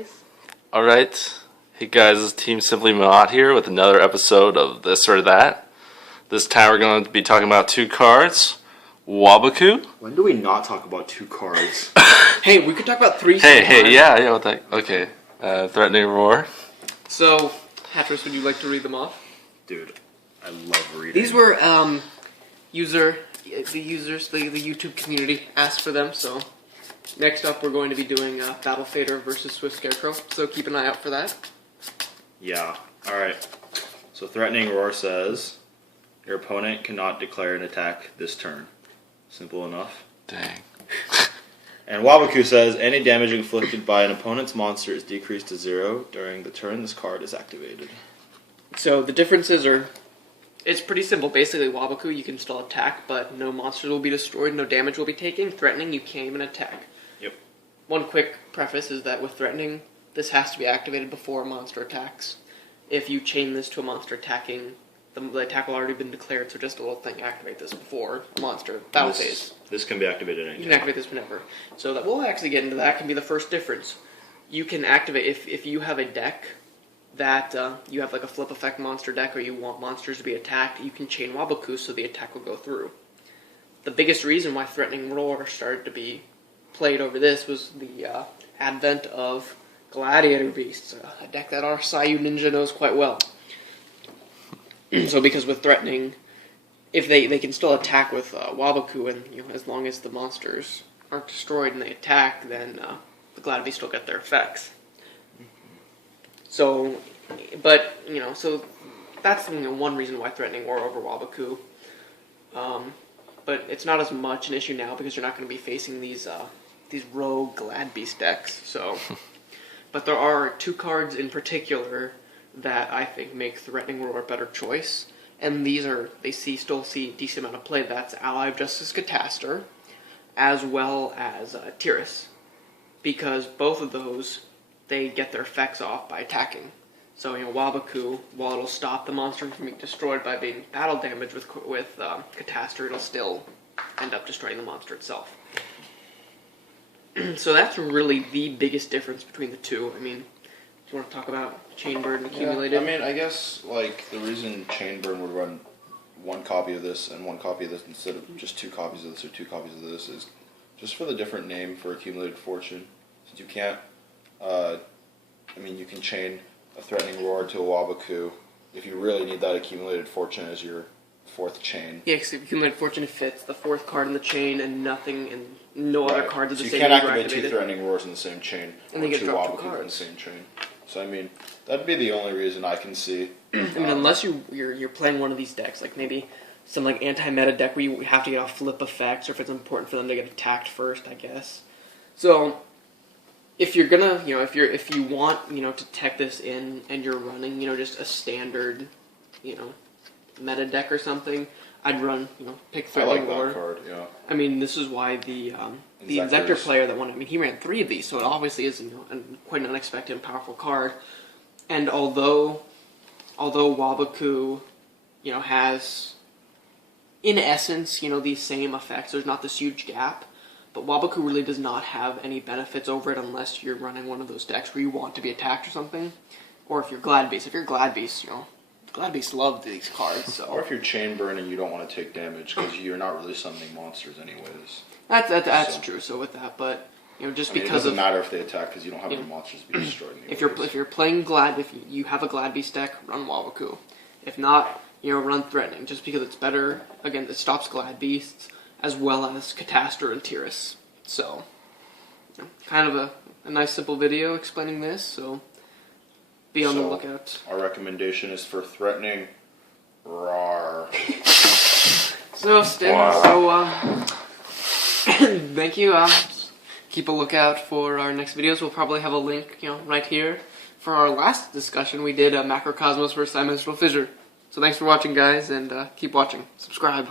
voice. Alright, hey guys, it's Team Simply Mod here with another episode of This or That. This time we're going to be talking about two cards. Waboku. When do we not talk about two cards? Hey, we could talk about three. Yeah, what the, okay. Threatening Roar. So, Hatris, would you like to read them off? Dude, I love reading. These were, the YouTube community asked for them, so next up we're going to be doing Battle Fader versus Swift Scarecrow, so keep an eye out for that. Yeah, alright. So Threatening Roar says, your opponent cannot declare an attack this turn. Simple enough. Dang. And Waboku says, any damage inflicted by an opponent's monster is decreased to 0 during the turn this card is activated. So the differences are, it's pretty simple. Basically, Waboku, you can still attack, but no monsters will be destroyed, no damage will be taken. Threatening, you can't even attack. Yep. One quick preface is that with Threatening, this has to be activated before a monster attacks. If you chain this to a monster attacking, the attack will already been declared, so just a little thing, activate this before a monster battle phase. This can be activated anytime. You can activate this whenever. So that we'll actually get into that, can be the first difference. You can activate, if you have a deck that you have like a flip effect monster deck or you want monsters to be attacked, you can chain Waboku so the attack will go through. The biggest reason why Threatening Roar started to be played over this was the advent of Gladiator Beasts, a deck that our Sayu Ninja knows quite well. So because with Threatening, if they can still attack with Waboku, and as long as the monsters aren't destroyed and they attack, then the Glad Beasts still get their effects. So, but so that's one reason why Threatening Roar over Waboku. But it's not as much an issue now because you're not going to be facing these rogue Glad Beast decks. So, but there are two cards in particular that I think make Threatening Roar a better choice, and these are still see a decent amount of play. That's Ally of Justice Catastor, as well as Tiras, because both of those they get their effects off by attacking. So Waboku, while it'll stop the monster from being destroyed by being battle damage with Catastor, it'll still end up destroying the monster itself. So that's really the biggest difference between the two. I mean, do you want to talk about Chain Burn Accumulated? Yeah, I mean, I guess like the reason Chain Burn would run one copy of this and one copy of this instead of just two copies of this or two copies of this is just for the different name for Accumulated Fortune. Since you can't, you can chain a Threatening Roar to a Waboku if you really need that Accumulated Fortune as your fourth chain. Yeah, because Accumulated Fortune fits the fourth card in the chain and nothing, and no other cards of the so same you name can't are activate activated. two Threatening Roars in the same chain, and or they get two dropped Wabokus in the cards. same chain. So I mean, that'd be the only reason I can see. Unless you're playing one of these decks, like maybe some like anti-meta deck where you have to get off flip effects, or if it's important for them to get attacked first, I guess. So if you're gonna, if you want, to tech this in and you're running, just a standard, meta deck or something, I'd run, pick Threatening Roar. I like that card, yeah. I mean, this is why the Inzector player that won, he ran 3 of these, so it obviously is, quite an unexpected and powerful card. And although Waboku, has, in essence, these same effects, there's not this huge gap, but Waboku really does not have any benefits over it unless you're running one of those decks where you want to be attacked or something. Or if you're Glad Beast. If you're Glad Beast, Glad Beast love these cards. So. Or if you're Chain Burn and you don't want to take damage because you're not really summoning monsters anyways. That's true. So with that, but just because it doesn't matter if they attack because you don't have any monsters to be destroyed. Anyways. If you're playing if you have a Glad Beast deck, run Waboku. If not, run Threatening. Just because it's better. Again, it stops Glad Beasts as well as Catastor and Tiras. So, kind of a nice simple video explaining this. So. Be on the lookout. Our recommendation is for Threatening Roar. So, thank you. Keep a lookout for our next videos. We'll probably have a link, right here. For our last discussion, we did Macrocosmos versus Dimensional Fissure. So thanks for watching, guys, and keep watching. Subscribe.